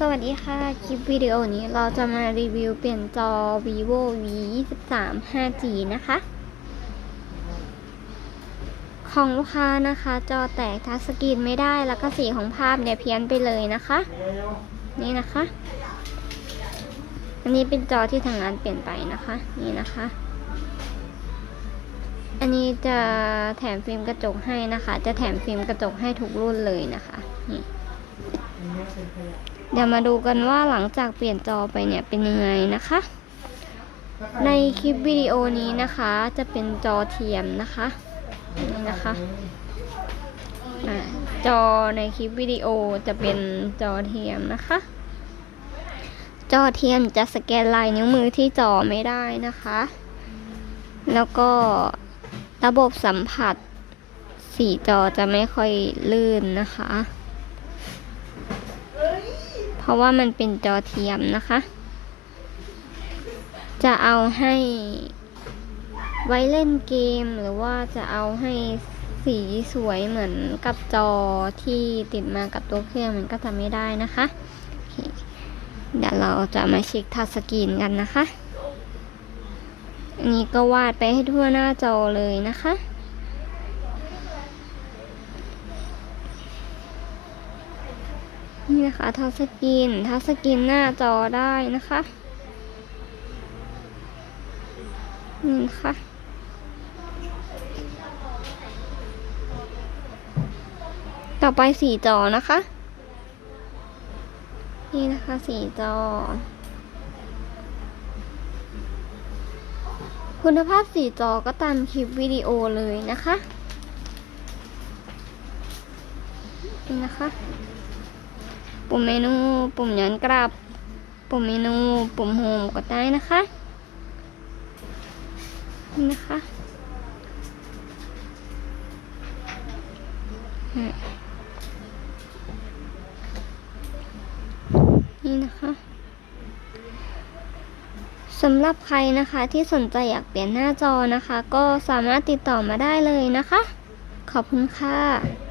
สวัสดีค่ะ คลิปวิดีโอนี้เราจะมารีวิวเปลี่ยนจอ vivo v 2 3 5g นะคะ ของลูกค้านะคะ จอแตกทัชสกรีนไม่ได้แล้วก็สีของภาพเนี่ยเพี้ยนไปเลยนะคะ นี่นะคะ อันนี้เป็นจอที่ทางร้านเปลี่ยนไปนะคะ นี่นะคะ อันนี้จะแถมฟิล์มกระจกให้นะคะ จะแถมฟิล์มกระจกให้ทุกรุ่นเลยนะคะ นี่ เดี๋ยวมาดูกันว่าหลังจากเปลี่ยนจอไปเนี่ยเป็นยังไงนะคะ ในคลิปวิดีโอนี้นะคะจะเป็นจอเทียมนะคะนี่นะคะอะจอในคลิปวิดีโอจะเป็นจอเทียมนะคะ จอเทียมจะสแกนลายนิ้วมือที่จอไม่ได้นะคะ แล้วก็ระบบสัมผัสสีจอจะไม่ค่อยลื่นนะคะ ราะว่ามันเป็นจอเทียมนะคะ จะเอาให้ไว้เล่นเกมหรือว่าจะเอาให้สีสวยเหมือนกับจอที่ติดมากับตัวเครื่องมันก็จะไม่ได้นะคะเคเดี๋ยวเราจะมาเช็คทัชสกรีนกันนะคะ อันนี้ก็วาดไปให้ทั่วหน้าจอเลยนะคะ นี่นะคะทัชสกรีนทัชสกรีนหน้าจอได้นะคะนี่นะคะต่อไปสีจอนะคะ นี่นะคะสีจอ คุณภาพสีจอก็ตามคลิปวิดีโอเลยนะคะ นี่นะคะ ปุ่มเมนู ปุ่มย้อนกลับ ปุ่มเมนู ปุ่มโฮมกดได้นะคะนี่นะคะนี่นะคะสำหรับใครนะคะที่สนใจอยากเปลี่ยนหน้าจอนะคะ ก็สามารถติดต่อมาได้เลยนะคะ ขอบคุณค่ะ